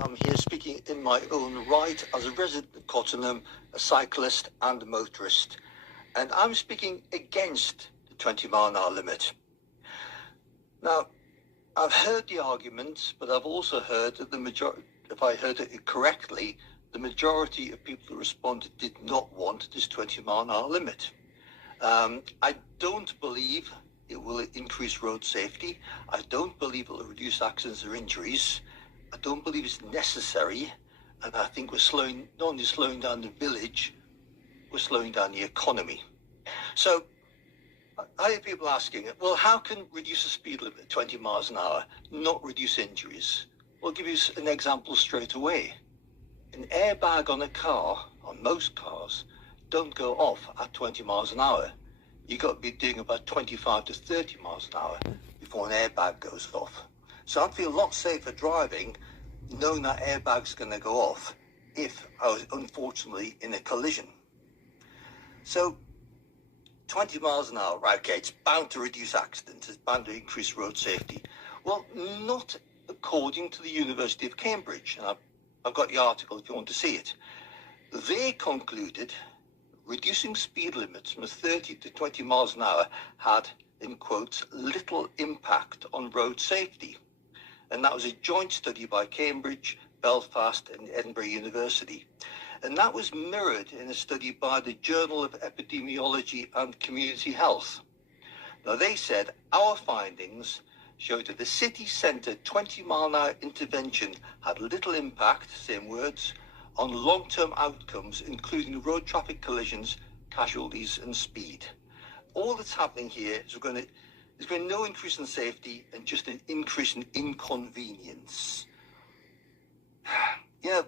I'm here speaking in my own right as a resident of Cottenham, a cyclist and a motorist. And I'm speaking against the 20-mile-an-hour limit. Now, I've heard the arguments, but I've also heard that the majority, if I heard it correctly, the majority of people who responded did not want this 20-mile-an-hour limit. I don't believe it will increase road safety. I don't believe it will reduce accidents or injuries. I don't believe it's necessary. And I think we're not only slowing down the village, we're slowing down the economy. So I hear people asking, well, how can reduce the speed limit at 20 miles an hour not reduce injuries? Well, I'll give you an example straight away. An airbag on a car, on most cars, don't go off at 20 miles an hour. You've got to be doing about 25 to 30 miles an hour before an airbag goes off. So I'd feel a lot safer driving knowing that airbag's going to go off if I was unfortunately in a collision. So 20 miles an hour, right, okay, it's bound to reduce accidents, it's bound to increase road safety. Well, not according to the University of Cambridge, and I've got the article if you want to see it. They concluded reducing speed limits from 30 to 20 miles an hour had, in quotes, little impact on road safety. And that was a joint study by Cambridge, Belfast and Edinburgh University. And that was mirrored in a study by the Journal of Epidemiology and Community Health. Now, they said our findings showed that the city centre 20-mile-an-hour intervention had little impact, same words, on long-term outcomes, including road traffic collisions, casualties and speed. All that's happening here is there's been no increase in safety and just an increase in inconvenience. You know,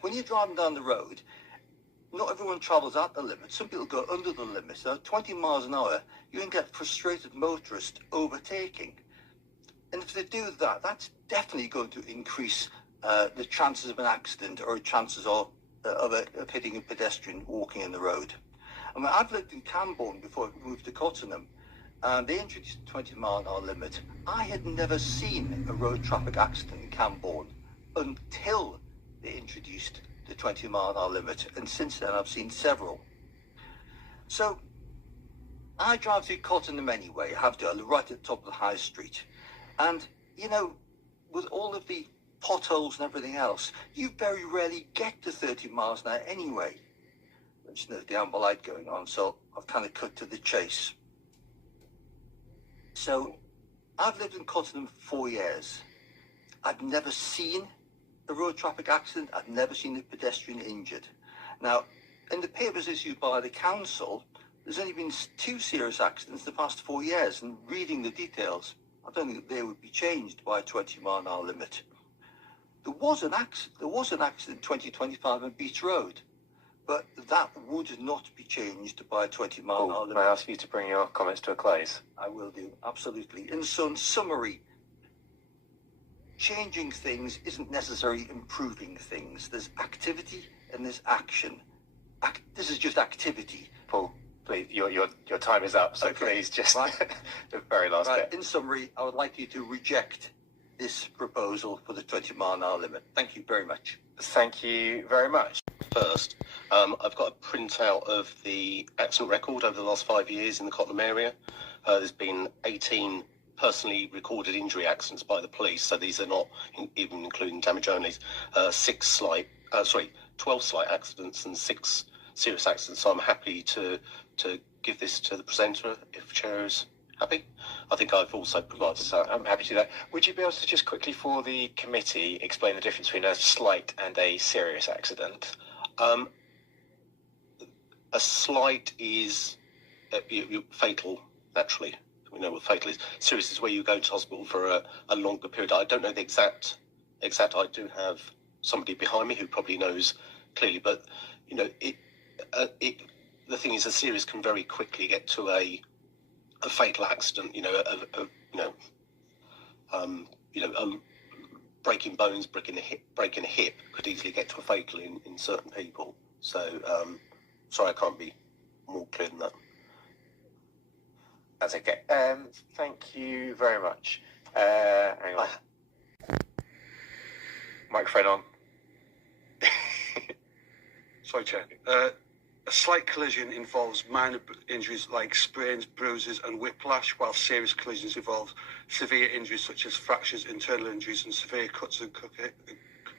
when you're driving down the road, not everyone travels at the limit. Some people go under the limit. So 20 miles an hour, you can get frustrated motorists overtaking. And if they do that, that's definitely going to increase the chances of an accident or chances of hitting a pedestrian walking in the road. I mean, I've lived in Camborne before I moved to Cottenham, and they introduced a 20-mile-an-hour limit. I had never seen a road traffic accident in Camborne until they introduced the 20-mile-an-hour limit, and since then I've seen several. So I drive through Cottenham anyway, I have to. I live right at the top of the high street. And, you know, with all of the potholes and everything else, you very rarely get to 30 miles an hour anyway. There's no the amber light going on, so I've kind of cut to the chase. So I've lived in Cottenham for 4 years. I've never seen a road traffic accident. I've never seen a pedestrian injured. Now, in the papers issued by the council, there's only been 2 serious accidents in the past 4 years, and reading the details, I don't think that they would be changed by a 20-mile-an-hour limit. There was an accident in 2025 on Beach Road, but that would not be changed by a 20-mile-an-hour limit. May I ask you to bring your comments to a close? I will do, absolutely. And so in summary, changing things isn't necessarily improving things. There's activity and there's action. This is just activity. Paul, please, your time is up, so okay. Please just right. The very last bit. In summary, I would like you to reject this proposal for the 20-mile-an-hour limit. Thank you very much. Thank you very much. First, I've got a printout of the accident record over the last 5 years in the Cottenham area. There's been 18 personally recorded injury accidents by the police, so these are not even including damage only. 12 slight accidents and 6 serious accidents. So I'm happy to give this to the presenter if Chair is happy. I think I've also provided. So I'm happy to do that. Would you be able to just quickly for the committee explain the difference between a slight and a serious accident? A slight is fatal, naturally. We know what fatal is. Serious is where you go to hospital for a longer period. I don't know the exact. I do have somebody behind me who probably knows clearly, but you know, the thing is, a serious can very quickly get to a fatal accident. Breaking bones, breaking a hip could easily get to a fatal in certain people. So, sorry, I can't be more clear than that. That's okay. Thank you very much. Hang on. Microphone on. Sorry, Chair. A slight collision involves minor injuries like sprains, bruises and whiplash, while serious collisions involve severe injuries such as fractures, internal injuries and severe cuts and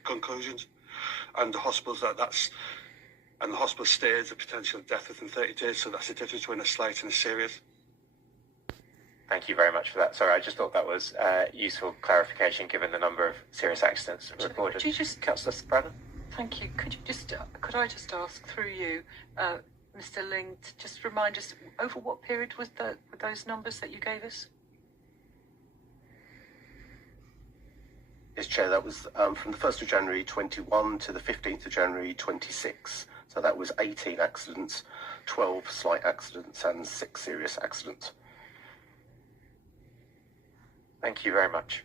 conclusions. And the hospital stays a potential death within 30 days, so that's the difference between a slight and a serious. Thank you very much for that. Sorry, I just thought that was useful clarification given the number of serious accidents reported. Could you just, Councillor Braddon? thank you. Could I just ask through you, Mr. Ling, to just remind us over what period were those numbers that you gave us? Yes, Chair, that was from the 1st of January 21 to the 15th of January 26. So that was 18 accidents, 12 slight accidents and 6 serious accidents. Thank you very much.